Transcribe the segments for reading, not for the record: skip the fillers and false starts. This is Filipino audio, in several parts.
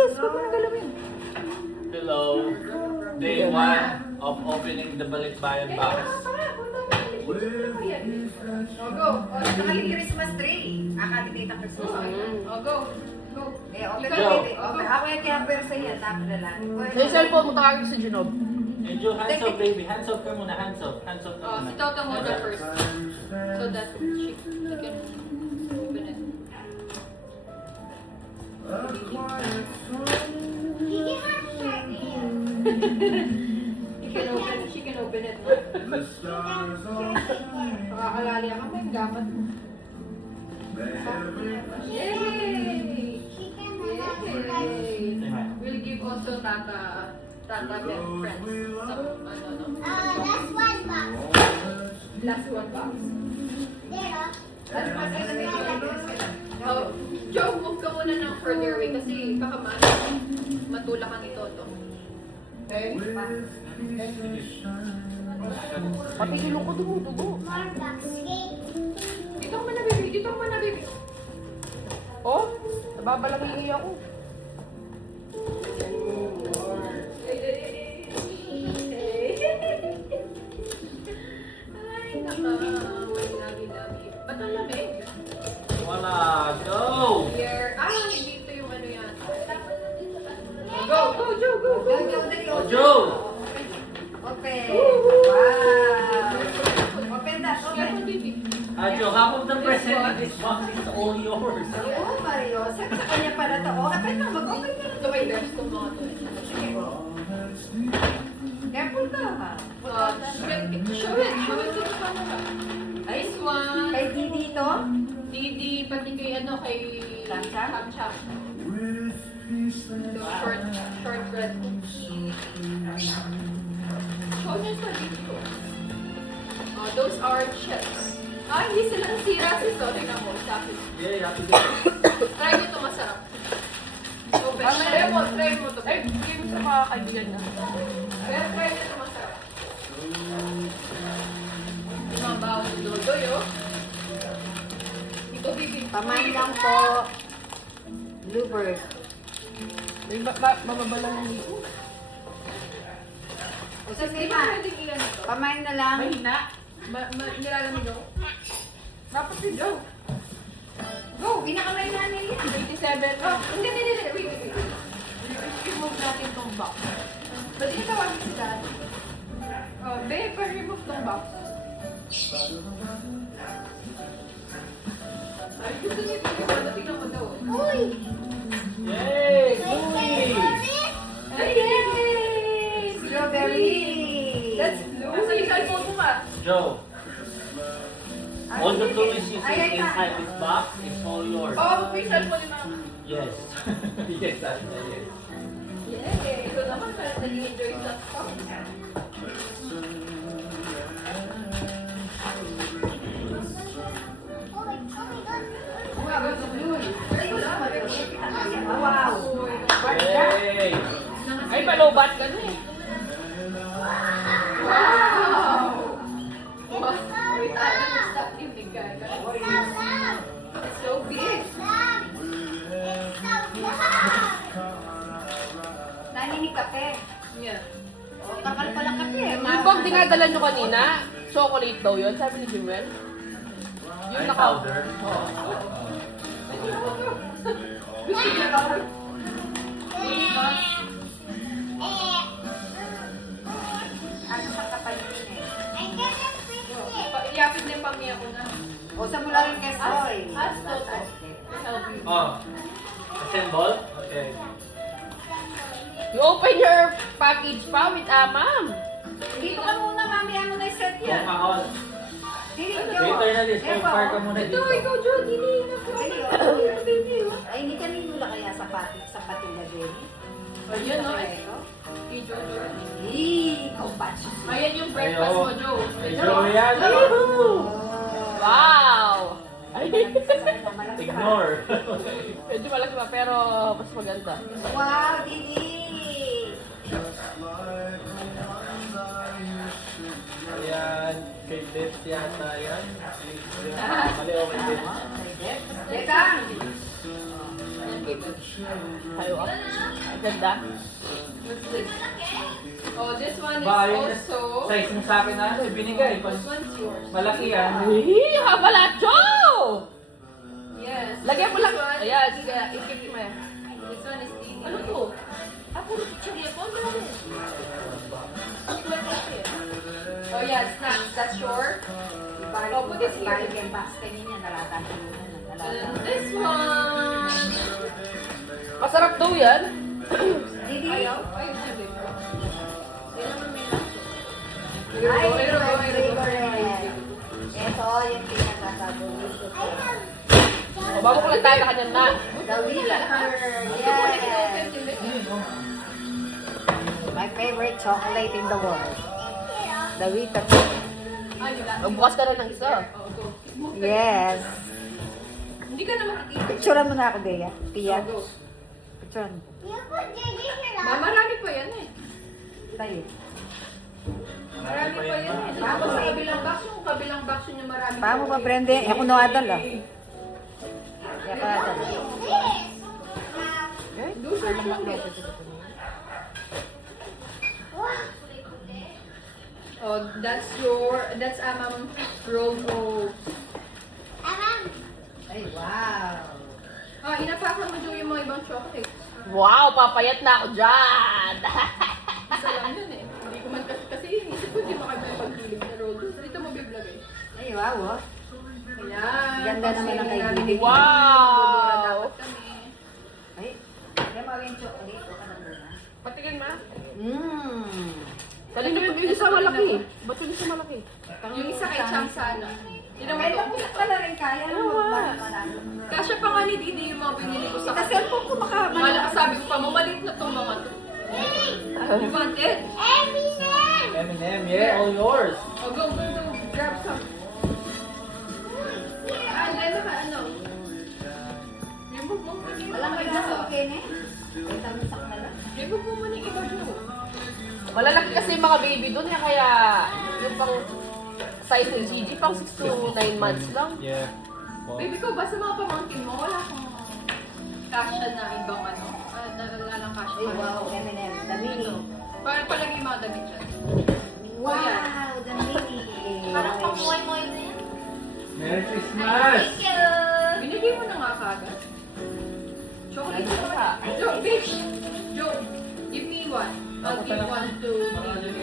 sis, huwag mo na galawin. Hello. Day 1 of opening the Balikbayan box. O, go. O, nakali Christmas tree. Akali ang Christmas tree. O, go. Go. Eh, open Go. baby. Open. Ako yung kaya persa yan. Tapos na lang. Sa yung cellphone mo, takagin sa Genob. Enjoy, hands off baby. Hands off ka muna. Hands off. Hands off ka Oh, muna. si Toto muna first. So that she can open it. She can open it. Makakalali ako. May gamat mo. Yay! Yay! We'll give also Tata Ben friends. Some, ano, no? That's one box. Last one box. There, oh. Ano pa sa Oh, Joe, move ka muna ng further away kasi baka matulakan ito to. Okay. Pati ilong ko dugo. More box. Okay. Dito ka muna, baby. Dito ka muna, baby. Oh, nababalangingi ako. Ay, naka. May lagi-lagi. Ba't ang lamig? Wala. Go! Here. Hindi ito yung ano yan. Go, go, Joe, go, go. Go, Joe, dali. Oh, Joe! Open. Wow. Open that. Careful, Open. baby. Joe, half of the present in this box is all yours. Oo, Mario. Sa kanya pala to. O, open na. Mag-open ka na. Ito may there's itong mga to. Sige. Careful ka, ha? Show it to the camera. Nice one. Kay Didi to? Didi, pati kay ano, kay Kamcha? Kamcha. Those short bread cookies. Show niyo sa video. Oh, those are chips. Hindi sila nasira si Sorry na mo, sa akin. Yeah, happy birthday. Try nyo ito, masarap. Open. Try mo ito. Ay, bigay mo sa mga kaibigan na. Pero try nyo ito, masarap. Yung mga bawang ni Dodoy, oh. Ito, baby. Pamain lang po. Bluebird. May mababalangingi ko. O, sa Hindi Sima. ba pwedeng ilan ito? Pamain na lang. Mahina. Nilalamig ako. Dapat si Joe. Go, pinakamay na niya yan. 87. Oh, hindi. Wait. Remove natin tong box. Ba't yung tawagin si Dad? Oh, babe, pa-remove tong box. Ay, gusto niyo ito. Tingnan mo daw. Uy! Yay! Louie! Ay, yay! Strawberry. That's blue. Nasa isang photo ka. Joe, all the blueies you see Ay, ay, inside this box is all yours. Oh, may cellphone ni Mama. Yes. Yes, that's yes. Yay! Ito naman pala nag-enjoy sa stuff. Oh my God. Wow, it's blue. Wow. Yay! Ay, palobat ka na eh. Wow! Wow! Wait, stop yung bigay. It's so big. Naninig kape. Yeah. O, takal pala kape. Yung bang dinadala nyo kanina, chocolate daw yun, sabi ni Jewel. Yung powder. Gusto niya ako. Ano sa kapalitin eh. Iyapin din pamilya ko na. O, sa mula rin kay Soy. Ask Toto. Help you. Oh. Assemble? Okay. You open your package pa with ma'am. Dito ka muna, mami. Ano na yung set yan? Kung all. Dili, Later na this. Compare ka muna Ito, dito. ikaw, Joe. Dili. Ay, hindi ka ninula kaya sa pating na din. Ayun, no? Kay Jojo. Ikaw ba? Ayan yung breakfast mo, Joe. Joe yan. Wow! Ay, Ignore. medyo malaki pa, pero mas maganda. Wow, Didi! Ayan. Kay Lips yata yan. Mali o kay Lips. Teka! Ayan, kay Jojo. Tayo ah. Ganda. What's this? Oh, this one is Ba, yun also... size mo sa akin na ano, binigay. This one's yours. Malaki yan. Hihi, kabalacho! Yes. Lagyan mo lang. This one, Ayan, sige, ikip mo yan. this one is Tini. Ano to? Ah, puro chichirya po. Ano namin? Oh yeah, snacks. That's your. Oh, put this here. Balik box kanina, nalatasunan. And this one. Masarap daw yan. Didi. Ayaw? Ayaw siya, babe. Hindi naman may laso. Ay, Ayun, my ayun, favorite. Ito yung pinakapaborito ko. O, bago ko lang tayo na kanyan na. The Whittaker. Yes. My favorite chocolate in the world. The Whittaker. Ay, may laso. Bukas ka rin ng isa. Oh, go. Yes. Hindi ka naman makikita. Picturean mo na ako, Dea. Tia. Go. Picturean mo. You put Gigi here. Marami pa yan eh. Tayo. Marami pa yan eh. Tapos sa kabilang box yung marami pa. Paano ba, Brenda? Ako no adal, ah. Ako adal. Those are chocolate. Oh, that's rolled oats. Ay, wow. Ah, inapakan mo dyan yung mga ibang chocolate. Wow, papayat na ako dyan. Isa lang yun eh. Hindi ko man kasi inisip ko hindi makagay paghilig na rolled oats. Dito mo biblagay. Ay, wow, oh. Ayan. Ganda naman ang Kasi kaibigan. Wow. dapat kami. Ay, kaya mo yung chocolate. Ito ka na muna. Patingin ma. Mmm. Talin mo yung isa malaki. Ba't yung isa malaki? Yung isa kay Chang sana. Hindi naman Ay, to. nakulat pala rin kaya. Ano ba? Kasya pa nga ni Didi yung mga binili ko sa Sa cellphone ko makabalik. Malaki sabi ko pa, mamalit na tong mga to. You want it? M&M, yeah, all yours. Oh, go. Grab some. Ah, lalo ka, ano? Remove mo muna yung Walang mga may iba. nasa okay na eh. Ay, tamusak na lang. Remove mo muna yung iba mo. Malalaki kasi yung mga baby doon kaya yung pang size ni Gigi pang 6 to 9 months lang. Yeah. Baby ko, basta mga pamangkin mo, wala akong kasya na ibang ano. Nalalang kasya. Ay, wow, M&M. The mini. Palagi yung mga damit dyan. Wow, the mini. Parang pamuhay-muhay na yan. Merry Christmas! Binigay mo na nga kagad. Chocolate na ka. Joe, bitch! Joe, give me one. I'll give one to me.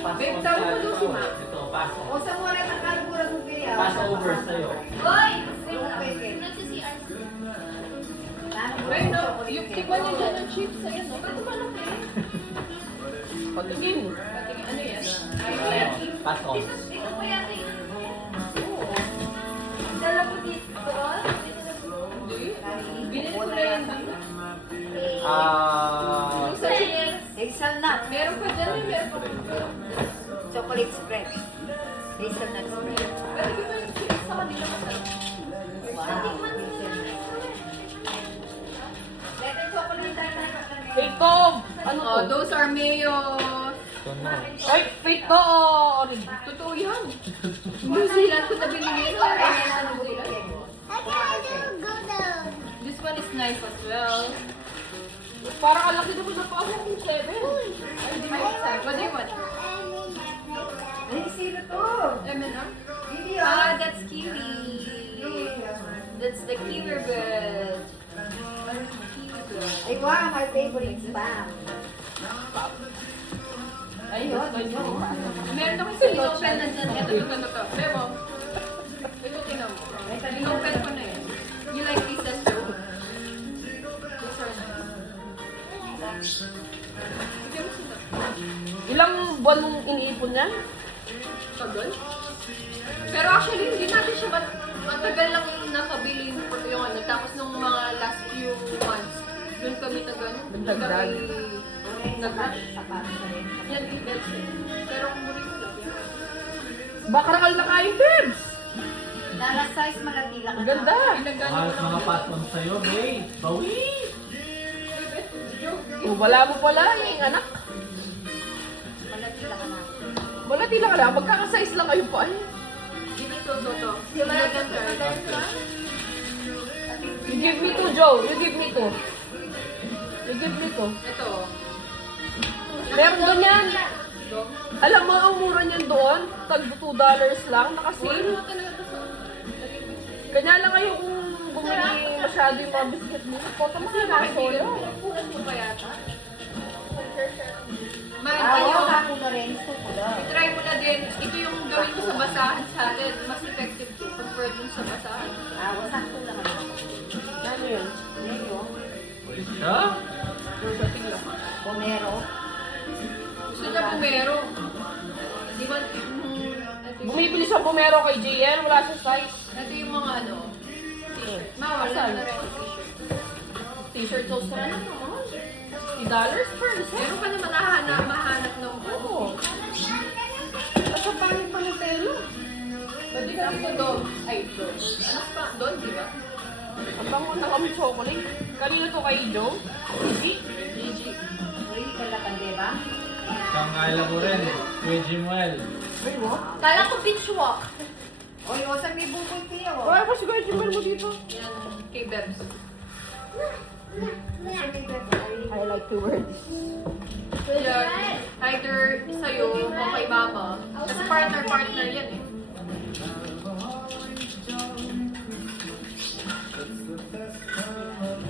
Babe, tawag mo doon si Ma. Ito, paso. O, sa mo rin ang kalbura mo kaya. Paso over sa'yo. Boy! Okay. Nagsisian. Wait, no. Yung tikman niyo dyan ng chips sa'yo, no? Ba't malaki? Patingin. Patingin, ano yan? Ayun. Paso. Ito pa yata yun. Oo. Dala ko dito. Hindi. Binili ko na yan. Ah, Yung sa chips. Hazelnut. Meron pa dyan eh. Meron pa dyan. Chocolate spread. Hazelnut spread. Pero di ba yung chips sa kanila masarap? Better chocolate tayo na kami. Fake to. Ano Oh, to? those are mayo. ito na. Ay, fake to o orange? Totoo yan. New Zealand ko na binili. Ay, ano mo I gotta go down. This one is nice as well. Parang ang laki naman na pa ako kung 7. Ay, di mo excited. What do you want? Ay, sino to? M&M? Hindi Ah, that's kiwi. That's the kiwi bread. Kiwi bread. Ay, wow, my favorite spam. Ay, yun. Meron ako sa inopen na dyan. Ito. Bebo. Ito, tinan mo. Inopen ko na yun. You like these as well? These are nice. Bigyan mo sila. Ilang buwan mong iniipon yan? Tagal? Pero actually, hindi natin siya matagal lang nakabili yung ano. Tapos nung mga last few months, doon kami Nagdagdag. nag-rush. Yan, that's it. Pero kung muli ko lang yan. Bakarakal na kayo, Bebs! Lala size malatila ka Ang ganda! Pinagano Mahal ko mga lang. patron sa'yo, babe. Bawi! Oh, wala mo pala yung anak. Malatila ka na. Wala tila ka lang. Magkakasize lang kayo pa. Ay, Give it to. you give me two, Joe. You give me two. I-give ko. Ito. Meron ganyan. Ito. Alam mo, ang mura niyan doon, tag $2 lang, Wala nakasale. naman talaga ito sa... Kanya lang ngayon kung bumili masyado yung mga biscuit mo. Kota mo sila mga soya. Pinagpunan mo ba yata? Man, Ayaw ano, ako na rin. Gusto ko lang. try mo na din. Ito yung gawin ko sa basahan salad. Mas effective to compared dun sa basahan. Sakto lang ako. Ano yun? Ngayon, Siya? Pomero. Gusto niya bumero. Di ba? Ito yung, Bumibili sa Bumero kay JL, wala siya size. ito yung mga ano. T-shirt. Mawala Asan? na rin ang t-shirt. T-shirt sa Australia, mahal. $60 per isa. Meron ka naman mahanap ng Oo. At sa pangit pa ng telo. Pwede ka dito doon. Ay, doon. Ano pa? Doon, di ba? Ang bango na kami chocolate. Kanino to kay Joe? Gigi? Gigi. Uy, kalakan, di ba? Pangala ko rin. Kuya Jimuel. Ay, what? Kala ko beach walk. Uy, osan may bukoy tiyo. Wala pa siguro yung mo dito. Yan, kay Bebs. I like to wear this. Yan, either sa'yo o kay mama. Kasi partner-partner yan eh.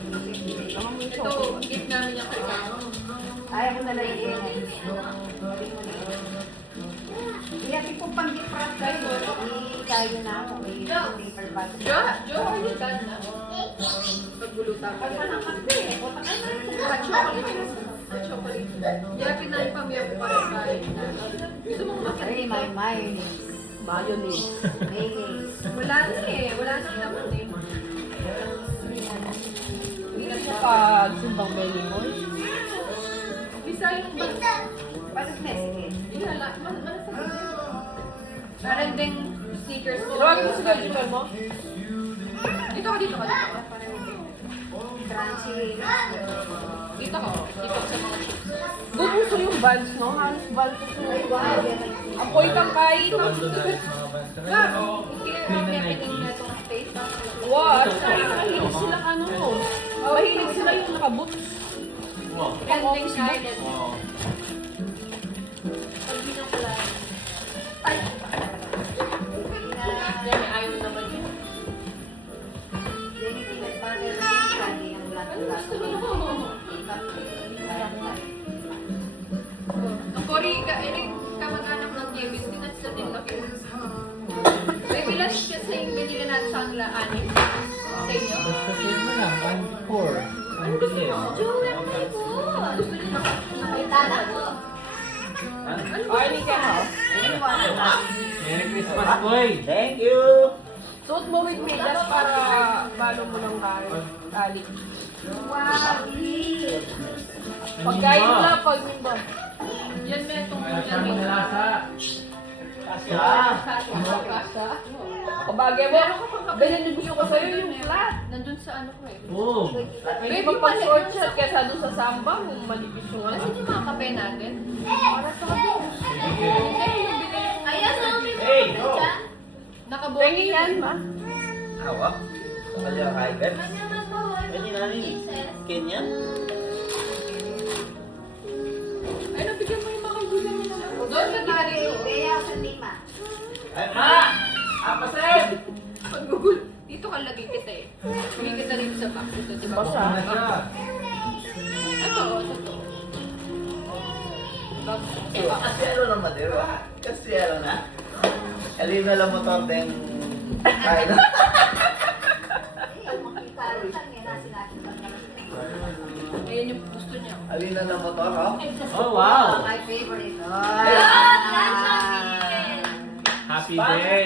Ito, gift namin yung kay mama. Ayaw ko na lang yun. Iyatin ko pang gift-wrap kayo. Tayo na ako. May paper bag. Jo, are you done na? Pagbulutan ka. Chocolate. Yapin na yung pamilya ko para kain. Gusto mong Ay, makita? may Mayonnaise. mayonnaise. Wala na eh. Wala na naman eh. Hindi na siya pag-simbang belly boy. Bisa yung bag. Bakit message? Ilala. Manasagod yun. Parang ding sneakers ko. Tawagin mo si Gajimel mo. Dito ka, dito ka. Dito ka. Parang Crunchy. dito ka. Dito ka sa mga chips. Good gusto yung Vans, no? Halos Vans gusto mo. Wow. Apoy kang kahit. Ando dahil mga bansa. Wow, at saka mahilig sila ano. Mahilig sila yung nakaboots. Wow. Trending silent. Wow. Yan, ayaw naman yun. Ano gusto mo? Ang Cory, kamag-anak ng James, dinats na din laki. May bilas siya sa yung binili natin sa angla, anim. Sa inyo. Basta same mo lang. 1-4. Ang bilis. Gusto niyo Tala ko. Ay, ni Ken Merry Christmas, boy! Thank you! Suot mo with medyas para balo mo ng tali. Pagkain mo lang pag nimba. Yan, may itong Meron yan, may lasa. Kasha. Kabagay mo, binanibigyo ko sa'yo yung flat. nandun sa ano ko eh. Oh! Baby, pag-short shot kesa doon sa samba, kung manipis yung ano. Nasaan yung mga kape natin? Para sa kabila. Ayan, no, may Hey, mga go. dyan. Nakabuhay Pengi yan, ma. Awa? Kaya kaigan? Ano naman ba, boy? Pwede namin. Princess. Kenya? Ay, nabigyan mo yung mga kaibigan mo naman. Doon, lagi ka dito. Ay, ma! Apasin! Pag Google, dito ka lagi kita eh. Hindi kita rin sa box ito, di ba? Basa. Na siya. Ito. Diba? Kasi ano naman, diba? Kasi ano na? Kalina lang mo to, then... Ay, no? Ayan yung gusto niya. Alina lang mo to, ha? Oh, wow! My favorite. Happy day!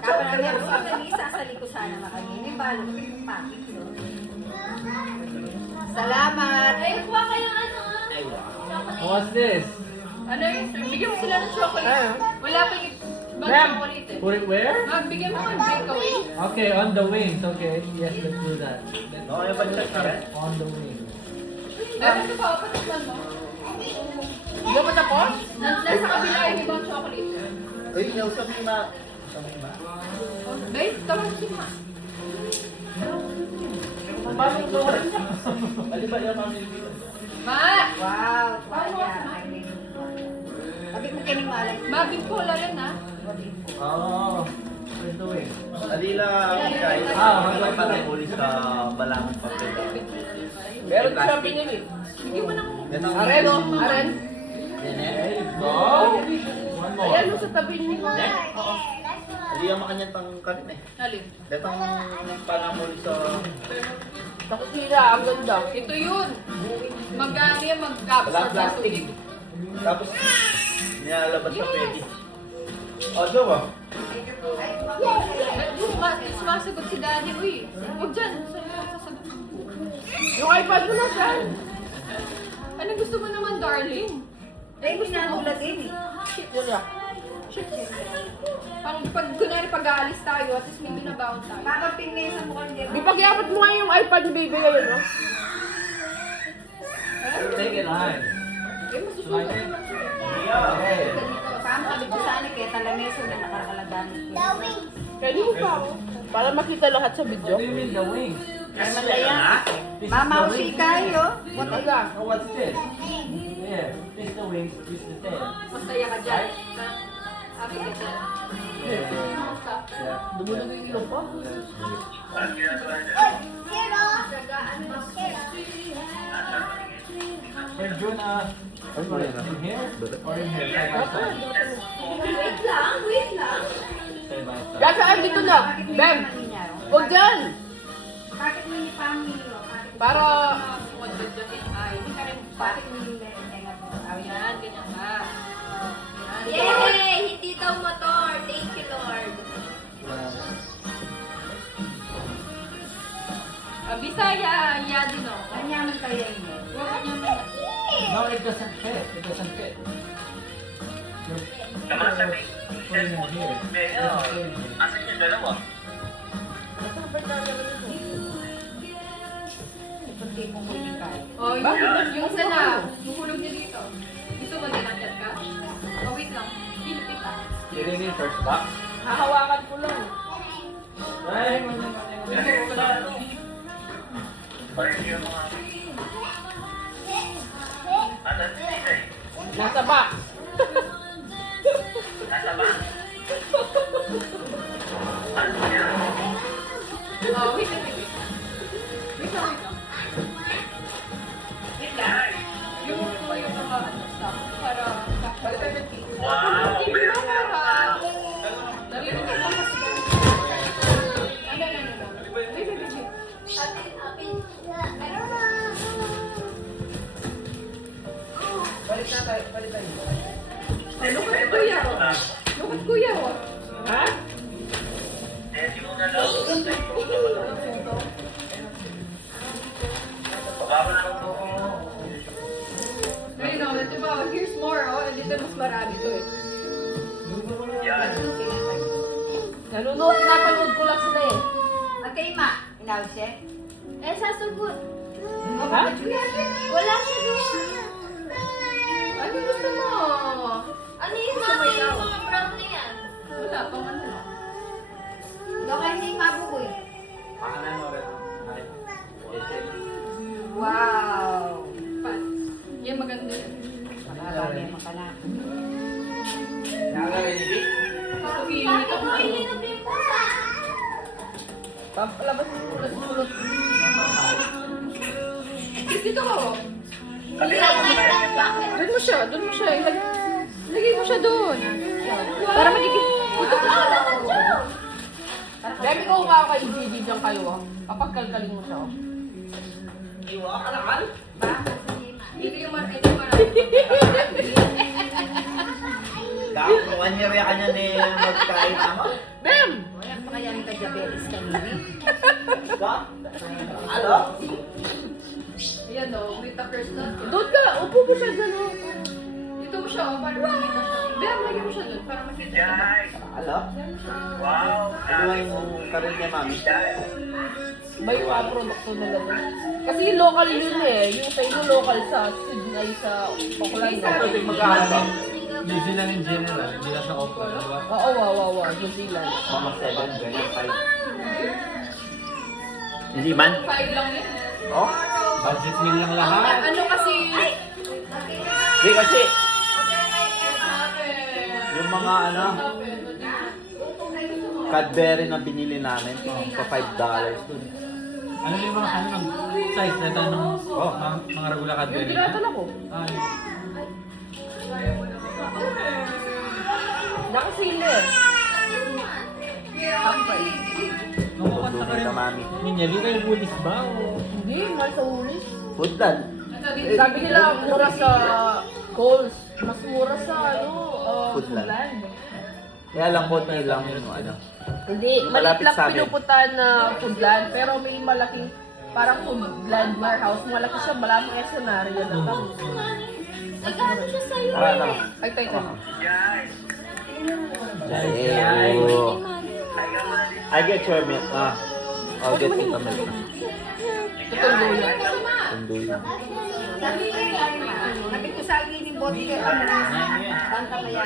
Kapag meron sa kanisa, sasali ko sana makagin. May balo ko yung pakit yun. Salamat! Ay, kuha kayong ano, Ay, wow. chocolate. What's this? Ano yun, sir? Bigyan mo sila ng chocolate. Wala pa yung bag Ma'am, chocolate eh. put it where? Ma'am, bigyan mo ng breakaway. Okay, on the wings. Okay, yes, let's do that. No, yung pag-check ka rin? On the wings. Meron ka pa, patikman mo. Hindi ba tapos? Nasa kabila yung ibang chocolate. Uy, nausap ni ma. Usap ni ma. Babe, tawag si Ma. Mami, ito ka rin. Mali ba yung family dito? Ma! Wow, tuwalya. Sabi mo kinimala. Mabing pula rin ha. Oo. Alila, guys. Magkakaroon pa tayo ulit sa balangang papel. Meron siya pinili. Sige mo nang... Yan ang... Aren, oh. Aren. Yan eh. Go! One more. Ayan, oh, sa tabi niyo. Oo. Alila makanyang tang karin eh. Alin? Datang panamuli sa... Sa kusina, ang ganda. Ito yun. Mag-ano yan, mag-gabs Walang sa plastic. tubig. Tapos, nilalabas sa pwede. O, Jowa. Sumasagot si Daddy, uy. Huwag dyan. Sasagot. Yung iPad mo na siya. Ano gusto mo naman, darling? Eh, pinatula din eh. Shit, yun ya. Pag kunwari pag-aalis tayo, at least may binabaon tayo. Parang pinesa mo kang Di pag-iabot mo nga yung iPad ni baby ngayon, no? Take it high. Eh, masusunod naman siya. Okay. Paano sabi ko sana kaya talameso na nakakalagamit ko. Pwede mo pa, oh. Para makita lahat sa video. What do you mean the wings? Ay, malaya. Mama, usikay, oh. What is that? Oh, what's this? Yeah, this the wings, this the tail. Masaya ka dyan. Happy ka dyan. Kamusta? Yeah. Dumulog yung ilong ko. Hey, June, in here? Or in here? Side by side. Wait lang, wait lang. Side by side. Gasaan dito na. Bem, huwag dyan. Bakit mo yung family mo? Bakit Para, Huwag dyan dyan. Ay, hindi ka rin. bakit mo yung tenga mo? Yan, ganyan ka. Yay! Hindi daw motor. Thank you, Lord. Bisaya, din o. Kanyaman kaya niya. Huwag niyo na. No, it doesn't fit. It doesn't fit. You're putting it here. It doesn't fit in here. Ipag tipong mo yung kaya. Oh, Bakit? yung isa na. Yung hulog niya dito. Gusto mo dinakyan ka? Oh, wait lang. Pilipit ka. You need it first box? hahawakan ko lang. Ay, Nasa box. Oh, wait lang, wait lang. Wait lang, wait lang. Wait lang. Yung mga stuff para balikan ng tea. Wow! Hindi mo para narinig mo kasi. Ano. Wait, wait, wait. Balik na tayo, balik tayo. Oh, look at kuya. Look at kuya. Ha? Ayun o, ito ba? Here's more oh. And dito mas marami to eh. Nanonood, pinapanood ko lang sila eh. Ate Ima, inawit siya? Eh, sasagot. Ha? Wala siya doon. Ano gusto mo? Ano yung natin yung mga brown na yan? Wala pang ano. Doon kayo niya yung mabukoy. Pakanan mo rin. Wow! Pants. Yan maganda yan. Nakakami ang makala. Nakaka-ready? Kapag Bakit mo ilinog yung pusa? Labas mo ulit sulot. Kiss dito ko. Bakit? Doon mo siya. Lagay mo siya doon. Para magiging... Dito ko. Demi ko nga kay Gigi dyan kayo ah. Kapag kalkalin mo siya oh. Iwa ka naman. Dito yung marami. Kakuhan niya rin kanya ni magkain naman. Bem! Wala pa kaya ni Kajabelis kanini. Ka? Ano? Ayan o, with the first nut. Doon ka, upo mo siya dyan oh. Dito mo siya para makita siya. Bam, lagyan mo siya doon para makita siya. Ano? Ano yung karin niya, mami? Ba yung produkto nila doon? Kasi yung local yun eh. Yung sa inyo local sa Sydney, sa Auckland. Pwede magkahaba. New Zealand in general, hindi na sa Auckland, di ba? Oo, wow, New Zealand. Mga 7, ganyan 5. Hindi man. 5 lang yun. Oh? Budget meal lang lahat. Ano kasi... Hindi kasi, yung mga ano, Cadbury na binili namin, pa $5 dun. Ano yung mga ano ng size na tanong? Oh, mga regular Yung Cadbury. dinadala ko. Ay, Nakasealer. nung ka rin. Mami. Ninya, di kayo bulis ba? O... Hindi, mahal sa ulis. Foodland. Sabi nila, mura sa Coles. Mas mura sa Foodland. Foodland. Kaya lang konti lang yung ano. Hindi, maliit Malapit lang sa amin. pinupuntahan na Foodland. Pero may malaking, parang Foodland warehouse. Malaki siya, malamang escenaryo na lang. Nagano siya sa'yo Tara na. eh. Ay, tayo. Oh. I get your milk. I'll get it a milk. Tutuloy yan. Tunduy. Sabi ko sa akin yung bote kay Amra. Tanta kaya.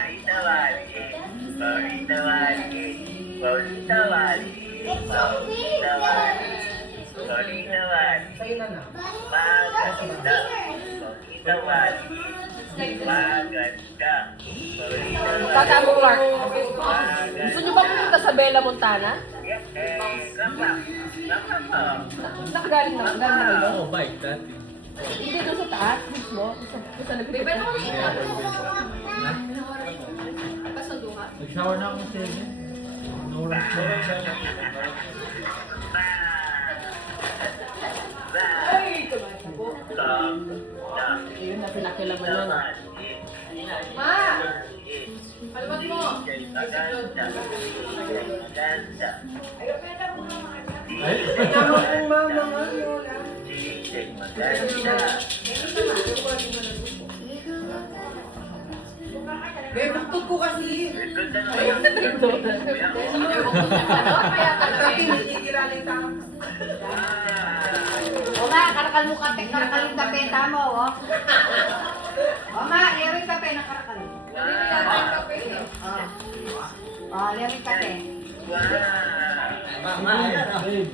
Tata mo, Clark. Gusto nyo ba pumunta sa Bella Montana? Nakagaling na kayo? Oh, bike dati. Hindi, doon sa taas, mismo. Sa nagpipit. Pero ano siya? Kasundo ka? Nag-shower na ako ng 7. Oras na siya. Yun na pinakilaman na. Ma! Palmat mo! Kaya talaga O ma, karakal mo kape, karakal yung kape, tama o. O ma, lero yung kape na karakal. Naninilaban yung kape eh. O, lero yung kape. Mama, ayan ah. Babe.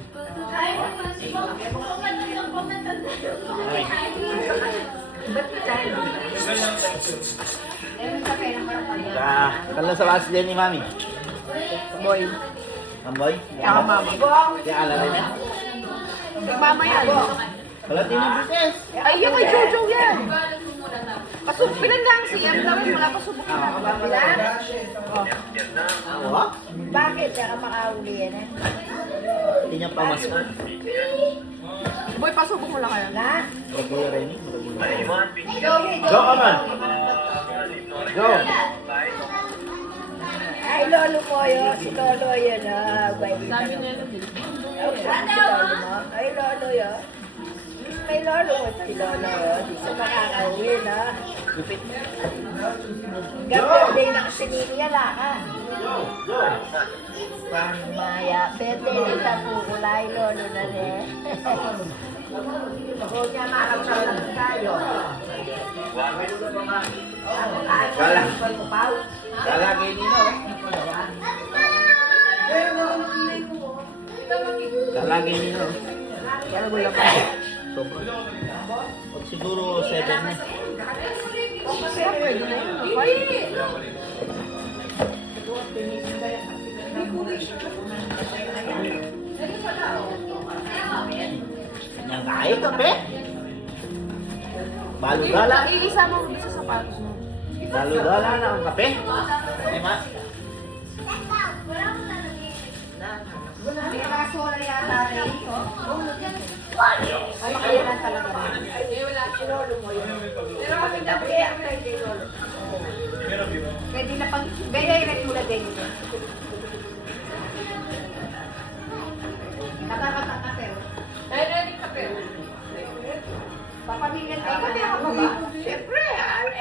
Lero yung kape na karakal. Kala sa base dyan ni Mami. Boy. Amboy? Kaya mama. Kaya alala niya? Si mama yan. Wala din ang business. Ay, yung kay Jojo yan. Balance mo muna na. Pasubilan lang si M lang. Wala pa subok na. Oo? Bakit? Kaya makauli yan eh. Hindi niya pamasok. Boy, pasubok mo lang kaya. Na? Regular rin. Joey, Go, come on. Go. Ay, lolo ko yun. Si lolo yun. Sabi nila din. Si lolo mo. Ay, lolo yun. May lolo mo si lolo yun. Di siya makakauwi na. Ganda na kasi niliyala ka. Maya, pwede rin sa pukulay, lolo na rin. Ako niya makakasal tayo. Wala. Wala kayo nino. Wala kayo nino. Kaya wala pa. Sobra. Pag siguro 7 na. Kaya pwede na yun. Okay. Yan tayo, kape. Baludala. Iisama mo sa sapatos mo. Baludala na ang kape. Ay, ma. May kasola yata rin. Ay, makailan talaga rin. Eh, wala siya. Pero kami na kaya ang kay lolo. Pwede na pang, gaya yung mula din ito. Nakakataka pero. Ay, ready ka pero. Papamilyan tayo kami ako ba? Siyempre,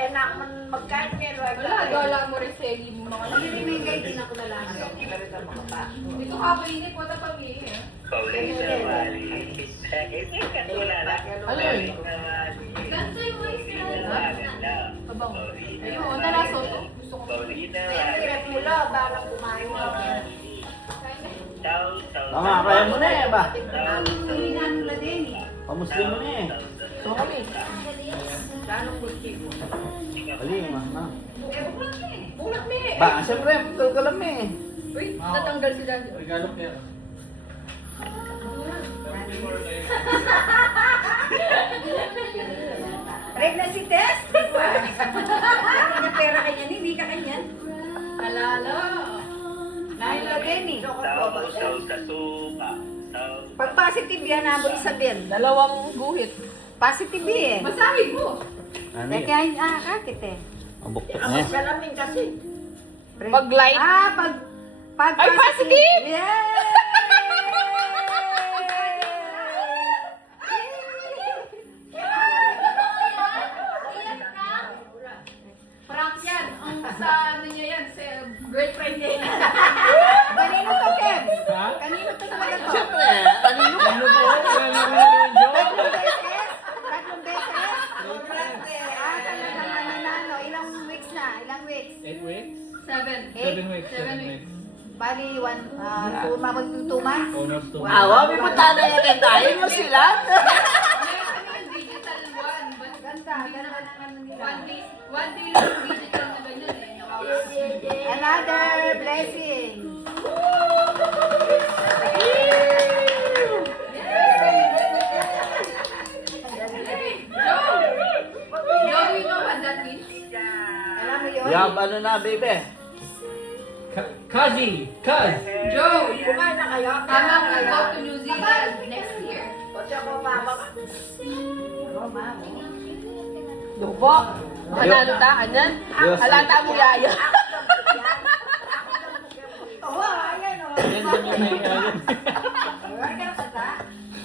enak man magkain pero. Wala, gala mo rin sa yung mga Nagirimigay din ako na lang. Pero ito mga pa. Ito kapainit mo na pamilya. Ano yun? Ganito yung mais na Abang. Ayun, nalaso to. Gusto ko. Siyempre, hirap mo lang, parang kumain mo. Tama, kaya mo na eh ba? Hinanula din eh. Pamuslim mo na eh. So kami. Lalong kultibo. Bali, ma. Eh, bukulat na eh. Bulat me. Ba, siyempre, pagkal ka lang eh. Uy, natanggal si Daddy. Regalo kaya. Pregnancy test? Hindi na pera kanya, hindi ka kanya. Alala. Nanula din eh. Pag positive yan, nabot sa bin. Dalawang guhit. Positive eh. Masahin mo. Ano Eh, eh? kaya kakit eh. Ang buktok na eh. Salamin kasi. Pag light. Pag Ay, positive! Yay! Prank yan. Ang sa ano niya yan, sa girlfriend niya yan. Kanino to, Kev? Ha? Kanino to talaga to? Siyempre, kanino? Ano po? Ano yung joke? Tatlong beses? Tatlong beses? Ah, talagang ano, ilang weeks na? Ilang weeks? 8 weeks? 7. 7 weeks. 7 weeks. Bali, 2 months? Almost 2 Awa, may punta na yan tayo nyo sila. Meron kami yung digital one. But Ganda, ganda ng ano nila. one day lang yung digital na ganyan eh. Another blessing. Joe, you know what that means? Alam mo yun? Yab, ano na, baby? Kazi! Kaz! Joe, Kumain na kayo? Mama will go to New Zealand next year. Dubo. Hanalo ta, kanyan. Diyos. Halata mo yaya. Oo, ayan o. Yan din yung may ano.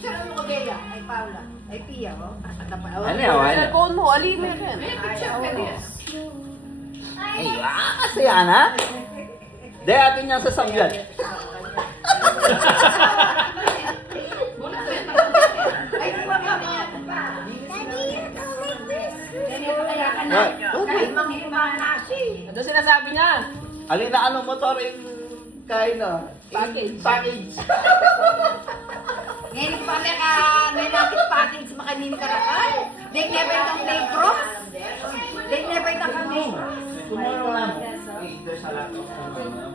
Sarap mo ko, Bea. Ay, Paula. Ay, Pia, o. Ano yun? Ano? Cellphone mo, ali mo yan. May picture ka din. Ay, kasi yan ha? Di, atin niya sa samyan. Bulat ko yan. Ay, kuha ka niya. Ganito kaya ka na. Kahit mga nasi. Ano sinasabi niya? Alin na ano motor yung kain na? Package. Package. Ngayon pa may natin package sa makanin karakal. Dek never itong may cross. Dek never itong kami. Tomorrow lang. Hey, there's a lot of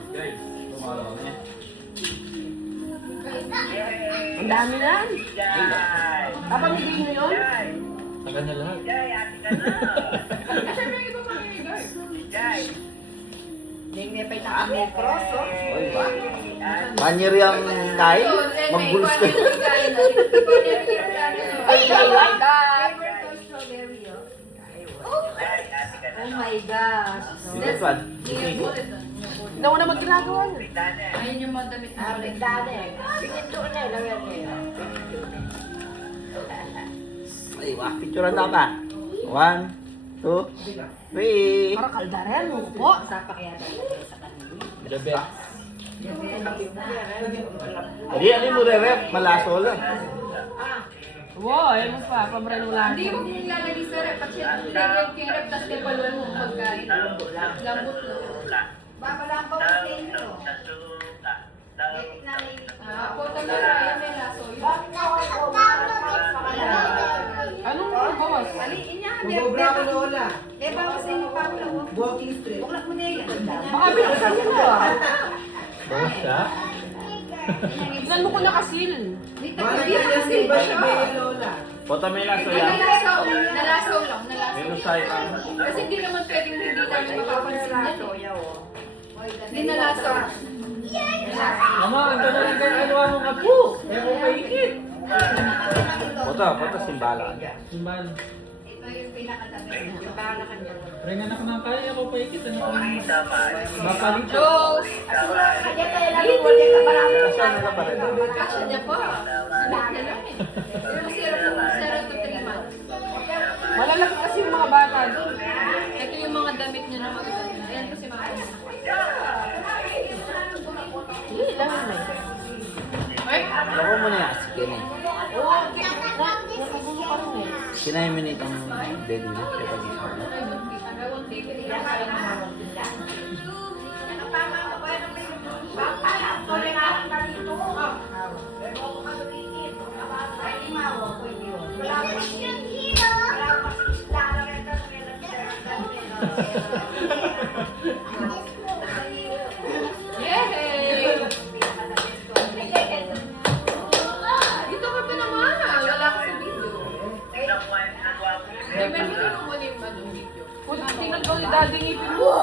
guys. Tomorrow. Ang dami na. Papamigay mo yun? Saka na lahat. Kasi may iba mamimigay. Dek never itong kami cross. Oy, ba? Manyer yung kain? Magbulos ka. Ay, I like that. Strawberry, oh. Oh my gosh. This one. Hindi ako naman ginagawa niya. Ayun yung mga damit na Ah, ulit. dade. Pinito na, lawyan niya. Ay, wah, picture na pa. 1, 2, 3. Para kaldaran mo po. Sapak yata yun sa kanila. The best. Hindi, ano mo re-rep? Malaso lang. Wow, ayun mo pa. Pabran mo lang. Hindi mo nilalagay sa rep. At siya nilagyan kay rep, tapos kapaluan mo pagkain. Lambot lang. Babalampaw ko sa inyo. Punta na tayo, may laso yun. Anong bawas? Aliin niya. May bawas sa inyo, Paula. Buklat mo na yan. Baka binusan mo ah. Bawas siya? Inano ko nakasil. Dito, hindi kasi ba siya? Pota may laso yan. Nalasaw lang. Meron sa Kasi hindi naman pwedeng hindi namin mapapansin yan eh. Hindi nalasaw. Mama, ang tanong kayo ano mo ka po? Kaya ko paikit. Pota simbala. Simbahan. Ito yung pinakatabi. Yung bahala ka niya. Ringan ako ng kaya ko paikit. Ano ko mapalito. So, Kaya tayo lang yung wala ka marami. Kasi ano ka pa rin? kasha niya pa. Anak niya lang eh. Pero 0 to 3 months. Malalaki kasi yung mga bata doon. Ito yung mga damit niya na magaganda. Ayan kasi mga Hindi lang yun eh. Ay, Lako mo na yan. Sige na. Oo, nakagulo ka rin eh. Kinahin mo nitong baby mo. Kaya pag-isa mo. I won't take it. Yay! Dito ka pa naman. Wala ka sa video. Remember ko mo muna yung video. Tingnan ko ni Daddy ngipin mo.